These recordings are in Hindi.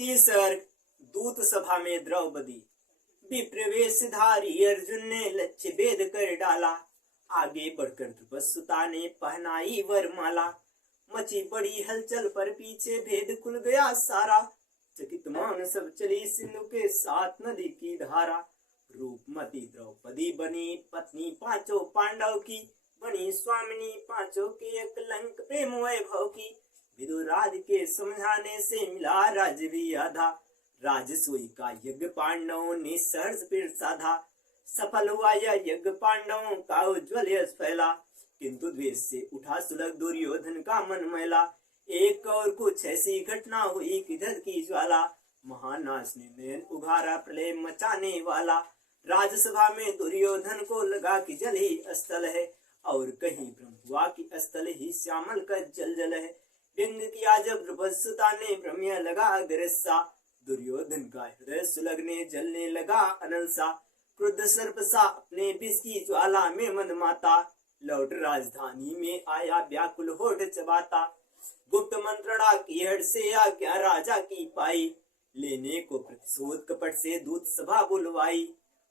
स्तुति सर्ग। दूत सभा में द्रौपदी। विप्रवेशधारी अर्जुन ने लक्ष्य भेद कर डाला। आगे बढ़कर द्रुपदसुता ने पहनाई वरमाला। मची बड़ी हलचल पर पीछे भेद खुल गया सारा। चकित मौन सब चली सिंधु के साथ नदी की धारा। रूपमती द्रौपदी बनी पत्नी पांचों पांडव की। बनी स्वामिनी पांचों के अकलंक प्रेम वैभव की। विदुराज के समझाने से मिला राज्य भी आधा। राजसूय का यज्ञ पांडवों ने सहर्ष फिर साधा। सफल हुआ यह यज्ञ पांडवों का उज्ज्वल यश फैला। किंतु द्वेष से उठा सुलग दुर्योधन का मन मैला। एक और कुछ ऐसी घटना हुई किधर की ज्वाला। महानाश ने नयन उघारा प्रलय मचाने वाला। राजसभा में दुर्योधन को लगा कि जल ही स्थल है। और कहीं ब्रह्म हुआ कि स्थल ही श्यामल का जल जल है। व्यंग किया जब द्रुपदसुता ने ब्रह्म लगा अग्रसा। दुर्योधन का हृदय सुलगने जलने लगा अनलसा। क्रुद्ध सर्प सा अपने विष की ज्वाला में मन माता। लौट राजधानी में आया व्याकुल होठ चबाता। गुप्त मंत्रणा की हट से आज्ञा राजा की पाई। लेने को प्रतिशोध कपट से दूत सभा बुलवाई।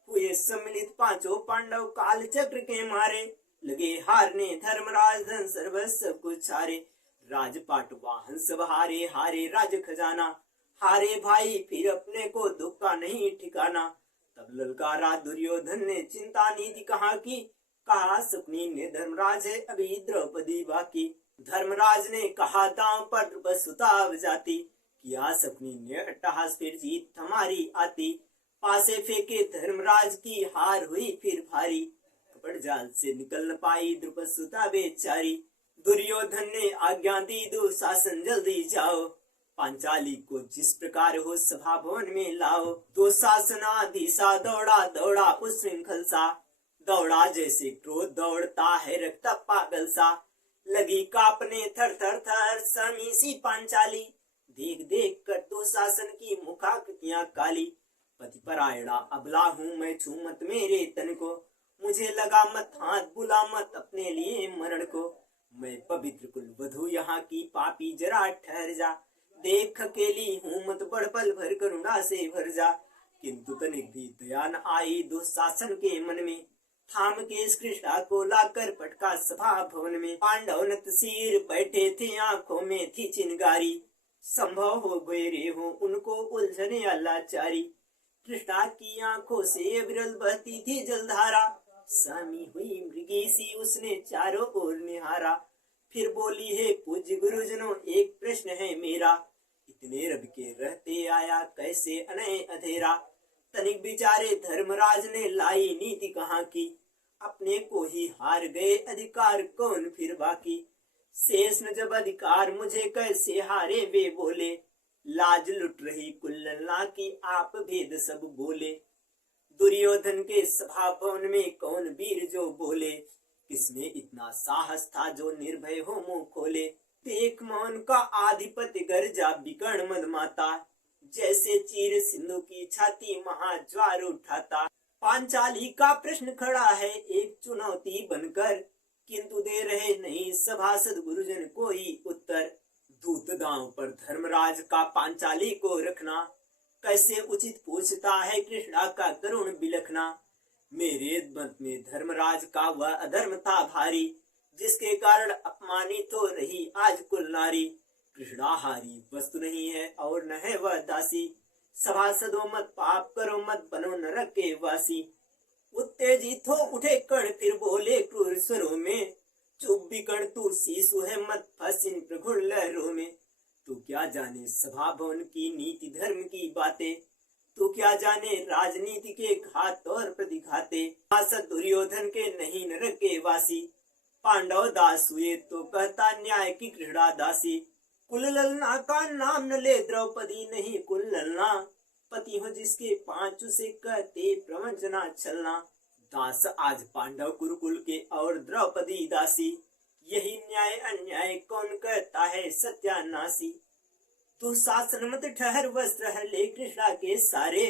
हुए सम्मिलित पांचों पांडव काल चक्र के मारे। लगे हारने धर्मराज धन सर्वस्व कुछ हारे। राजपाट वाहन सब हारे हारे राज खजाना। हारे भाई फिर अपने को दुख का नहीं ठिकाना। तब ललकारा दुर्योधन ने चिंता नीति कहा की। कहा सपनी ने धर्मराज है अभी द्रौपदी बाकी। धर्मराज ने कहा दांव पर द्रुपदसुता जाती। किया सपनी ने अट्टहास फिर जीत हमारी आती। पासे फेंके धर्मराज की हार हुई फिर भारी। कपट जाल से निकल न पाई द्रुपदसुता बेचारी। दुर्योधन ने आज्ञा दी दुशासन जल्दी जाओ। पांचाली को जिस प्रकार हो सभा भवन में लाओ। दुशासनाधीशा दौड़ा दौड़ा उस श्रृंखल सा। दौड़ा जैसे क्रोध दौड़ता है रक्त पागल सा। लगी कांपने थर थर थर समी सी पांचाली। देख देख कर दुशासन की मुखाकृतियां काली। पति परायणा अबला हूँ मैं छू मत मेरे तन को। मुझे लगा मत हाथ बुला मत अपने लिए मरण को। मैं पवित्र कुल वधू यहाँ की पापी जरा ठहर जा। देख अकेली हूँ मत बढ़ पल भर करुणा से भर जा। किंतु तनिक भी दया न आई दुशासन के मन में। थाम के इस कृष्णा को लाकर पटका सभा भवन में। पांडव नतसीर बैठे थे आंखों में थी चिनगारी। संभव हो गए हो उनको उलझने लाचारी। कृष्णा की आंखों से विरल बहती थी जलधारा। सामी हुई मृगी सी उसने चारों ओर निहारा। फिर बोली है पूज्य गुरुजनों एक प्रश्न है मेरा। इतने रब के रहते आया कैसे अनय अधेरा। तनिक बिचारे धर्मराज ने लाई नीति कहाँ की। अपने को ही हार गए अधिकार कौन फिर बाकी। शेष न जब अधिकार मुझे कैसे हारे वे बोले। लाज लुट रही कुल्लना की आप भेद सब बोले। दुर्योधन के सभा भवन में कौन वीर जो बोले। किसमें इतना साहस था जो निर्भय हो मुंह खोले। देख मौन का आधिपत्य गर्जा विकर्ण मदमाता। जैसे चीर सिंधु की छाती महाज्वार उठाता। पांचाली का प्रश्न खड़ा है एक चुनौती बनकर। किंतु दे रहे नहीं सभासद गुरुजन कोई उत्तर। दूत दांव पर धर्मराज का पांचाली को रखना। कैसे उचित पूछता है कृष्णा का करुण बिलखना। मेरे मत में धर्मराज का वह अधर्म था भारी। जिसके कारण अपमानित हो रही आज कुल नारी। कृष्णा हारी वस्तु नहीं है और न है वह दासी। सभासदों मत पाप करो मत बनो नरक के वासी। उत्तेजित हो उठे कर्ण फिर बोले क्रूर स्वरों में। चुप बिकर्ण तू शिशु है मत फंस इन प्रगुण लहरों में। तू क्या जाने सभा भवन की नीति धर्म की बातें। तू क्या जाने राजनीति के घात और प्रतिघाते। सत दुर्योधन के नहीं नरक के वासी। पांडव दास हुए तो कहता न्याय की कृष्णा दासी। कुल ललना का नाम न ले द्रौपदी नहीं कुल ललना। पति हो जिसके पांच से कहते प्रवंचना चलना। दास आज पांडव कुरुकुल के और द्रौपदी दासी। यही न्याय अन्याय कौन कहता है सत्यानाशी। तू शासन मत ठहर वस्त्र हर ले कृष्णा के सारे।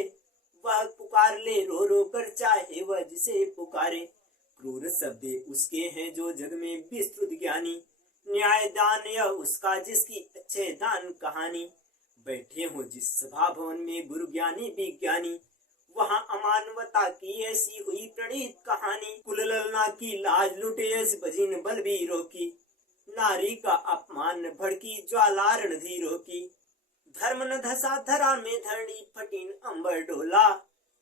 वह पुकार ले रो रो कर चाहे वह जिसे पुकारे। क्रूर शब्द उसके हैं जो जग में विस्तृत ज्ञानी। न्याय दान या उसका जिसकी अच्छे दान कहानी। बैठे हो जिस सभा भवन में गुरु ज्ञानी विज्ञानी, वहाँ अमानवता की ऐसी हुई प्रणीत कहानी। कुल ललना की लाज लुटे ऐसी बजिन बलबीरों की, नारी का अपमान भड़की ज्वाला रणधीरों की। धर्म न धसा धरा में धरणी फटीन अंबर डोला,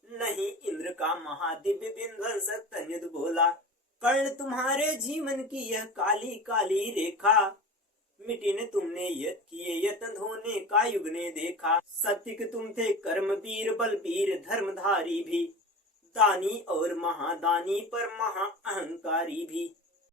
नहीं इंद्र का महादिव्य विध्वंसक तन्युद बोला। कर्ण तुम्हारे जीवन की यह काली काली रेखा, मिटिन तुमने किए यत्न धोने का युग ने देखा। सत्य के तुम थे कर्मवीर बलबीर धर्मधारी भी, दानी और महादानी पर महा अहंकारी भी।